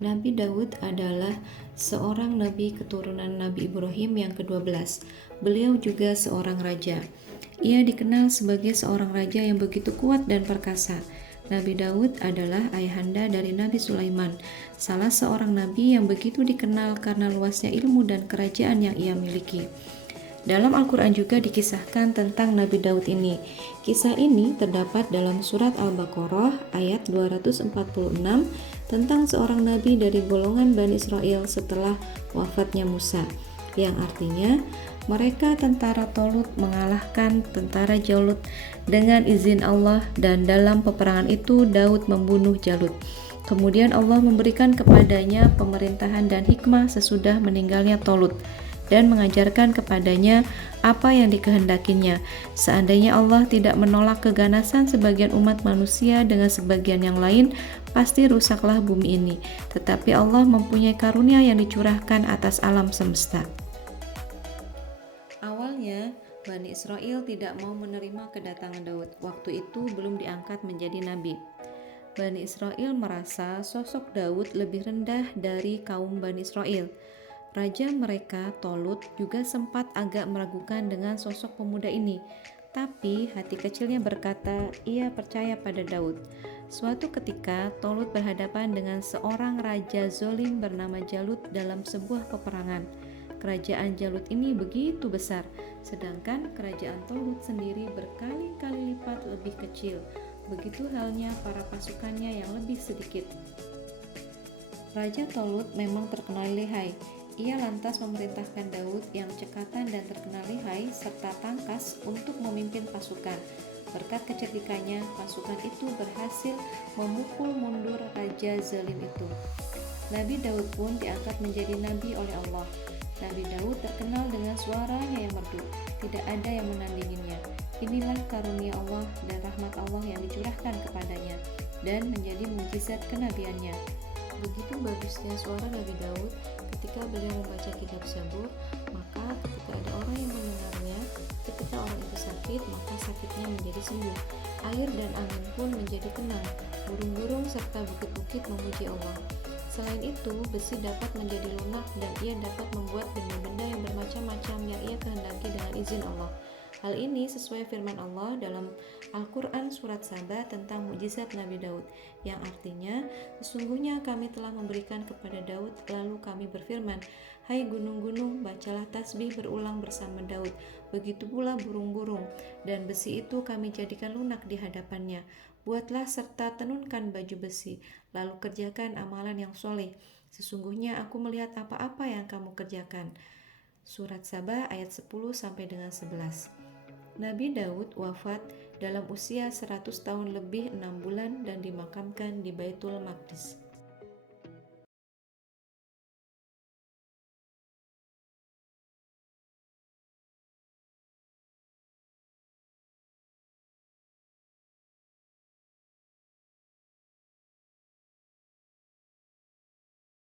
Nabi Daud adalah seorang nabi keturunan Nabi Ibrahim yang ke-12. Beliau juga seorang raja. Ia dikenal sebagai seorang raja yang begitu kuat dan perkasa. Nabi Daud adalah ayahanda dari Nabi Sulaiman, salah seorang nabi yang begitu dikenal karena luasnya ilmu dan kerajaan yang ia miliki. Dalam Al-Quran juga dikisahkan tentang Nabi Daud ini. Kisah ini terdapat dalam surat Al-Baqarah ayat 246 tentang seorang nabi dari golongan Bani Israel setelah wafatnya Musa, yang artinya mereka tentara Tolut mengalahkan tentara Jalut dengan izin Allah, dan dalam peperangan itu Daud membunuh Jalut. Kemudian Allah memberikan kepadanya pemerintahan dan hikmah sesudah meninggalnya Tolut, dan mengajarkan kepadanya apa yang dikehendakinya. Seandainya Allah tidak menolak keganasan sebagian umat manusia dengan sebagian yang lain, pasti rusaklah bumi ini. Tetapi Allah mempunyai karunia yang dicurahkan atas alam semesta. Awalnya, Bani Israel tidak mau menerima kedatangan Daud. Waktu itu belum diangkat menjadi nabi. Bani Israel merasa sosok Daud lebih rendah dari kaum Bani Israel. Raja mereka, Tolut, juga sempat agak meragukan dengan sosok pemuda ini. Tapi hati kecilnya berkata, ia percaya pada Daud. Suatu ketika, Tolut berhadapan dengan seorang raja zolim bernama Jalut dalam sebuah peperangan. Kerajaan Jalut ini begitu besar, sedangkan kerajaan Tolut sendiri berkali-kali lipat lebih kecil. Begitu halnya para pasukannya yang lebih sedikit. Raja Tolut memang terkenal lihai. Ia lantas memerintahkan Daud yang cekatan dan terkenal lihai serta tangkas untuk memimpin pasukan. Berkat kecerdikannya, pasukan itu berhasil memukul mundur Raja zalim itu. Nabi Daud pun diangkat menjadi nabi oleh Allah. Nabi Daud terkenal dengan suaranya yang merdu, tidak ada yang menandinginya. Inilah karunia Allah dan rahmat Allah yang dicurahkan kepadanya dan menjadi mukjizat kenabiannya. Begitu bagusnya suara Nabi Daud ketika beliau membaca kitab Zabur, maka ketika ada orang yang mendengarnya, ketika orang itu sakit, maka sakitnya menjadi sembuh. Air dan angin pun menjadi tenang, burung-burung serta bukit-bukit memuji Allah. Selain itu, besi dapat menjadi lunak dan ia dapat membuat benda-benda yang bermacam-macam yang ia kehendaki dengan izin Allah. Hal ini sesuai firman Allah dalam Al-Quran surat Saba tentang mukjizat Nabi Daud, yang artinya, sesungguhnya kami telah memberikan kepada Daud, lalu kami berfirman, hai gunung-gunung, bacalah tasbih berulang bersama Daud, begitu pula burung-burung, dan besi itu kami jadikan lunak di hadapannya. Buatlah serta tenunkan baju besi, lalu kerjakan amalan yang soleh. Sesungguhnya aku melihat apa-apa yang kamu kerjakan. Surat Saba ayat 10 sampai dengan 11. Nabi Daud wafat dalam usia 100 tahun lebih 6 bulan dan dimakamkan di Baitul Maqdis.